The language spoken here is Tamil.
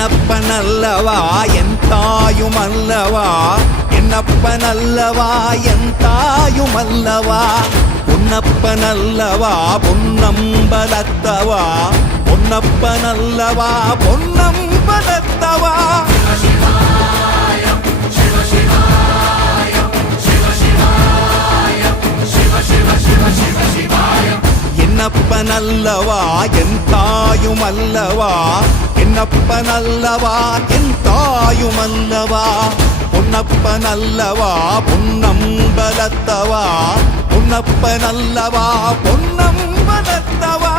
என்னப்பனல்லவா என் தாயுமல்லவா, என்னப்பனல்லவா என் தாயுமல்லவா, பொன்னப்பனல்லவா பொன்னம்பலத்தவா, பொன்னப்பனல்லவா பொன்னம்பலத்தவா. என்னப்பனல்லவா என் தாயுமல்லவா, என்னப்பனல்லவா என் தாயுமல்லவா, பொன்னப்பனல்லவா பொன்னம்பலத்தவா, பொன்னப்பனல்லவா பொன்னம்பலத்தவா.